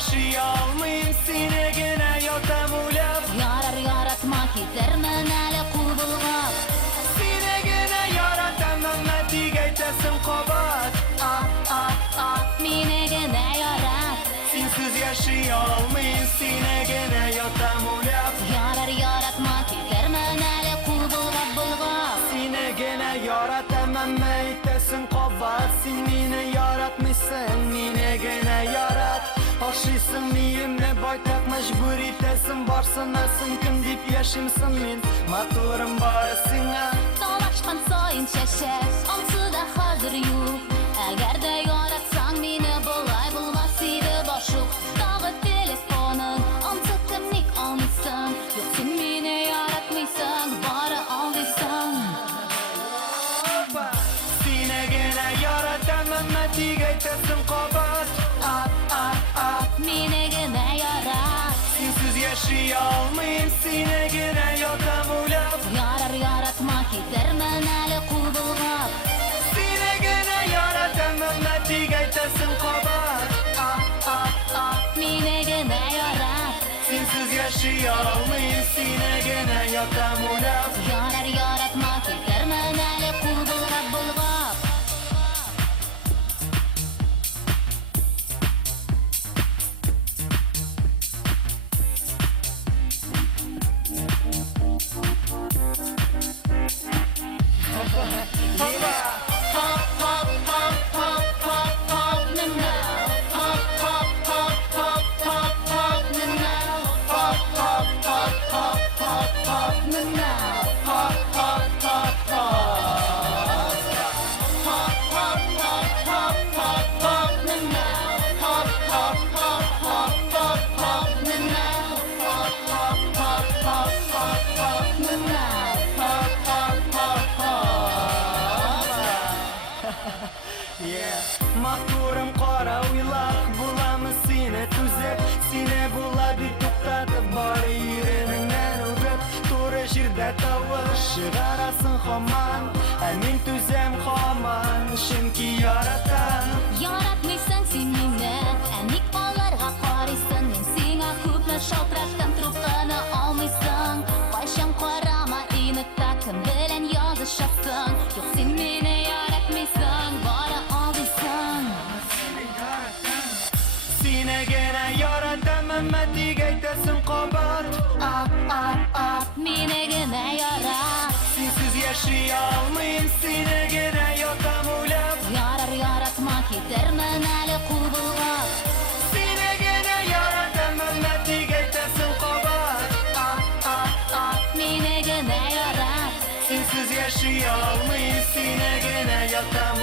yaşayalmayım seni gene yatam ulab Yarar yaratma gidermen әлі қу бұлғап Seni gene yaratamam matigaytasin qobat Meni gene yarat Sensiz yaşayalmayım seni gene yatam ulab Yarar yaratma gidermen әлі қу бұлғап Seni gene yaratamam aytasin qobat Sen meni yaratmışsın meni gene yarat Aşıysın miyimne baytak mecbur itesin Barsınasın kim dip yaşımsın men Matorum barısına Dolaşkan sayın şeşer Ansıda hazır yok Əgər də yaratsan meni bulay bulmaz idi boşluq Dağı telefonun Ansı kimlik almışsın Yok sen meni yaratmışsın Bari aldıysan Seni gene yaratamam matigaytasin qobat Meni gene yarat Sensiz yaşayalmayım seni gene yatam ulab Yarar yaratma gidermen әлі қу бұлғap Seni gene yaratamam matigaytasin qobat Meni gene yarat Sensiz yaşayalmayım seni gene yatam ulab Yarar yaratma gidermen әлі қу бұlғap Maqturum qora uylaq bulamı seni tuzib Seni bula bir to'xtatib bor yerimingdan o'g'ib To'g'ri yerda tovush chiqarasin hamon Men tuzam hamon chunki yaratan Yaratmışsın sen meni Ənik onlarga qaraysan Men senga ko'plar shалтыратdan trubkani olmaysan Başam qarama initda kim bilan yozishasın Yo'q sen meni yaratmaysan Bari aldıysan Seni gene yaratamam matigaytasin qobat Meni gene yarat Sensiz yaşayalmayım seni gene yatam ulab Yarar yaratma gidermen әлі қу бұлғap Seni gene yaratamam matigaytasin qobat Meni gene yarat Sensiz yaşayalmayım seni gene yatam